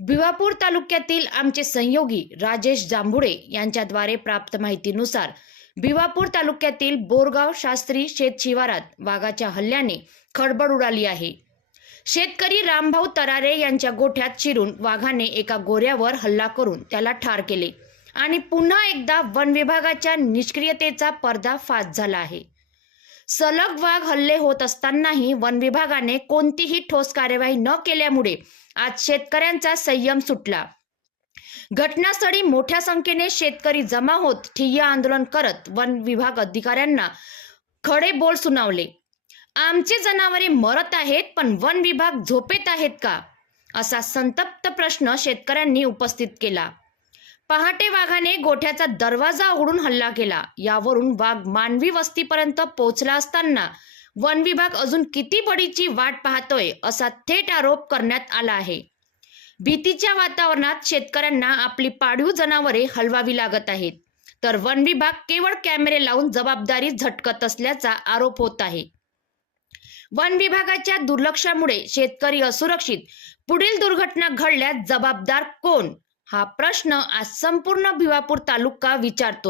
भिवापूर तालुक्यातील आमचे सहयोगी राजेश जांभुडे यांच्याद्वारे प्राप्त माहितीनुसार भिवापूर तालुक्यातील बोरगाव शास्त्री शेत शिवारात वाघाच्या हल्ल्याने खळबळ उडाली आहे। शेतकरी रामभाऊ तरारे यांच्या गोठ्यात शिरून वाघाने एका गोऱ्यावर हल्ला करून त्याला ठार केले आणि पुन्हा एकदा वन विभागाच्या निष्क्रियतेचा पर्दाफाश झाला आहे। सलग वाघ हल्ले होत असतानाही वन विभागाने कोणतीही ठोस कार्यवाही न केल्यामुळे आज शेतकऱ्यांचा संयम सुटला। घटनास्थळी मोठ्या संख्येने शेतकरी जमा होत ठिय्या आंदोलन करत वन विभाग अधिकाऱ्यांना खडे बोल सुनावले। आमचे जनावरे मरत आहेत पण वन विभाग झोपेत आहेत का, असा संतप्त प्रश्न शेतकऱ्यांनी उपस्थित केला। पहाटे वाघाने गोठ्याचा दरवाजा उघडून हल्ला केला। यावरून वाघ मानवी वस्तीपर्यंत पोहोचला असताना वन विभाग अजून किती बळीची वाट पाहतोय असा थेट आरोप करण्यात आला आहे। भीतीच्या वातावरणात शेतकऱ्यांना आपली पाळीव जनावरे हलवावी लागत आहेत, तर वन विभाग केवळ कॅमेरे लावून जबाबदारी झटकत असल्याचा आरोप होत आहे। वन विभागाच्या दुर्लक्षामुळे शेतकरी असुरक्षित, पुढील दुर्घटना घडल्यास जबाबदार कोण, हा प्रश्न आज संपूर्ण भिवापूर तालुका विचारतोय।